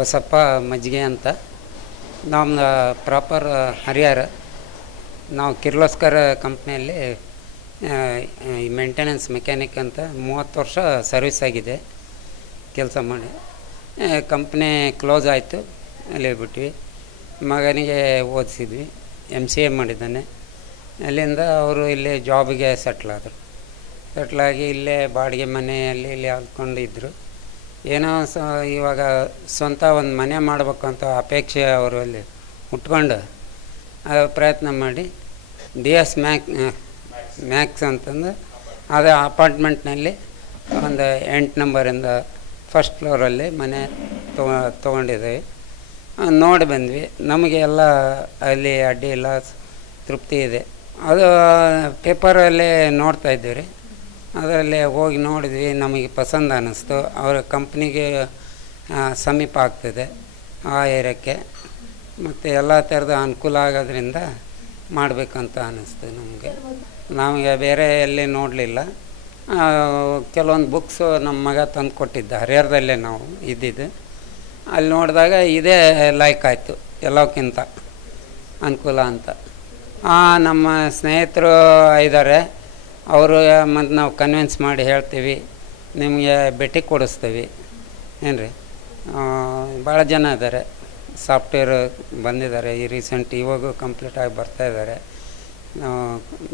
ಬಸಪ್ಪ ಮಜ್ಜಿಗೆ ಅಂತ. ನಮ್ಮದು ಪ್ರಾಪರ್ ಹರಿಹರ. ನಾವು ಕಿರ್ಲೋಸ್ಕರ್ ಕಂಪ್ನಿಯಲ್ಲಿ ಮೇಂಟೆನೆನ್ಸ್ ಮೆಕ್ಯಾನಿಕ್ ಅಂತ 30 ವರ್ಷ ಸರ್ವಿಸ್ ಆಗಿದೆ ಕೆಲಸ ಮಾಡಿ. ಕಂಪ್ನಿ ಕ್ಲೋಸ್ ಆಯಿತು, ಅಲ್ಲಿ ಬಿಟ್ವಿ. ಮಗನಿಗೆ ಓದಿಸಿದ್ವಿ, MCA ಮಾಡಿದ್ದಾನೆ. ಅಲ್ಲಿಂದ ಅವರು ಇಲ್ಲಿ ಜಾಬಿಗೆ ಸೆಟ್ಲಾದರು. ಸೆಟ್ಲಾಗಿ ಇಲ್ಲೇ ಬಾಡಿಗೆ ಮನೆಯಲ್ಲಿ ಇಲ್ಲಿ ಆಳ್ಕೊಂಡಿದ್ದರು. ಏನೋ ಇವಾಗ ಸ್ವಂತ ಒಂದು ಮನೆ ಮಾಡಬೇಕು ಅಂತ ಅಪೇಕ್ಷೆ ಅವರು ಅಲ್ಲಿ ಹುಟ್ಕೊಂಡು ಪ್ರಯತ್ನ ಮಾಡಿ DS ಮ್ಯಾಕ್ಸ್ ಅಂತಂದು ಅದೇ ಅಪಾರ್ಟ್ಮೆಂಟ್ನಲ್ಲಿ ಒಂದು 8 ನಂಬರಿಂದ ಫಸ್ಟ್ ಫ್ಲೋರಲ್ಲಿ ಮನೆ ತೊಗೊಂಡಿದ್ದೀವಿ. ನೋಡಿ ಬಂದ್ವಿ. ನಮಗೆ ಎಲ್ಲ ಅಲ್ಲಿ ಅಡ್ಡಿ ಇಲ್ಲ, ತೃಪ್ತಿ ಇದೆ. ಅದು ಪೇಪರಲ್ಲಿ ನೋಡ್ತಾಯಿದ್ದೀವಿ ರೀ. ಅದರಲ್ಲಿ ಹೋಗಿ ನೋಡಿದ್ವಿ, ನಮಗೆ ಪಸಂದ ಅನ್ನಿಸ್ತು. ಅವರ ಕಂಪ್ನಿಗೆ ಸಮೀಪ ಆಗ್ತದೆ ಆ ಏರಿಯಾಕ್ಕೆ, ಮತ್ತು ಎಲ್ಲ ಥರದ ಅನುಕೂಲ ಆಗೋದ್ರಿಂದ ಮಾಡಬೇಕಂತ ಅನ್ನಿಸ್ತು ನಮಗೆ ಬೇರೆ ಎಲ್ಲಿ ನೋಡಲಿಲ್ಲ. ಕೆಲವೊಂದು ಬುಕ್ಸು ನಮ್ಮ ಮಗ ತಂದು ಕೊಟ್ಟಿದ್ದ, ಹರಿಹರದಲ್ಲೇ ನಾವು ಇದ್ದಿದ್ದು. ಅಲ್ಲಿ ನೋಡಿದಾಗ ಇದೇ ಲೈಕ್ ಆಯಿತು ಎಲ್ಲಕ್ಕಿಂತ ಅನುಕೂಲ ಅಂತ. ನಮ್ಮ ಸ್ನೇಹಿತರು ಇದ್ದಾರೆ, ಅವರು ಮತ್ತು ನಾವು ಕನ್ವಿನ್ಸ್ ಮಾಡಿ ಹೇಳ್ತೀವಿ, ನಿಮಗೆ ಭೇಟಿ ಕೊಡಿಸ್ತೀವಿ ಏನು ರೀ. ಭಾಳ ಜನ ಇದ್ದಾರೆ, ಸಾಫ್ಟ್ವೇರ್ ಬಂದಿದ್ದಾರೆ, ಈ ರೀಸೆಂಟ್ ಇವಾಗೂ ಕಂಪ್ಲೀಟಾಗಿ ಬರ್ತಾಯಿದ್ದಾರೆ. ನಾವು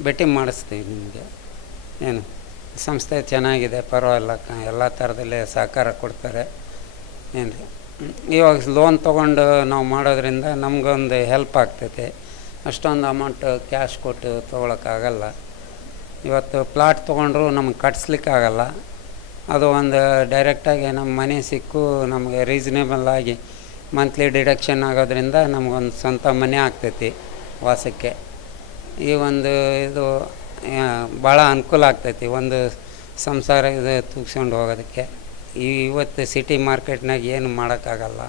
ಭೇಟಿ ಮಾಡಿಸ್ತೀವಿ ನಿಮಗೆ. ಏನು ಸಂಸ್ಥೆ ಚೆನ್ನಾಗಿದೆ, ಪರವಾಗಿಲ್ಲ, ಎಲ್ಲ ಥರದಲ್ಲೇ ಸಹಕಾರ ಕೊಡ್ತಾರೆ ಏನು ರೀ. ಇವಾಗ ಲೋನ್ ತೊಗೊಂಡು ನಾವು ಮಾಡೋದ್ರಿಂದ ನಮಗೊಂದು ಹೆಲ್ಪ್ ಆಗ್ತೈತೆ. ಅಷ್ಟೊಂದು ಅಮೌಂಟು ಕ್ಯಾಶ್ ಕೊಟ್ಟು ತೊಗೊಳಕ್ಕಾಗಲ್ಲ. ಇವತ್ತು ಪ್ಲಾಟ್ ತೊಗೊಂಡ್ರು ನಮಗೆ ಕಟ್ಸ್ಲಿಕ್ಕಾಗಲ್ಲ. ಅದು ಒಂದು ಡೈರೆಕ್ಟಾಗಿ ನಮ್ಮ ಮನೆ ಸಿಕ್ಕು ನಮಗೆ ರೀಸನೇಬಲ್ ಆಗಿ ಮಂತ್ಲಿ ಡಿಡಕ್ಷನ್ ಆಗೋದ್ರಿಂದ ನಮಗೊಂದು ಸ್ವಂತ ಮನೆ ಆಗ್ತೈತಿ ವಾಸಕ್ಕೆ. ಈ ಒಂದು ಇದು ಭಾಳ ಅನುಕೂಲ ಆಗ್ತೈತಿ ಒಂದು ಸಂಸಾರ ಇದು ತೂಗಿಸ್ಕೊಂಡು ಹೋಗೋದಕ್ಕೆ. ಇವತ್ತು ಸಿಟಿ ಮಾರ್ಕೆಟ್ನಾಗ ಏನು ಮಾಡೋಕ್ಕಾಗಲ್ಲ.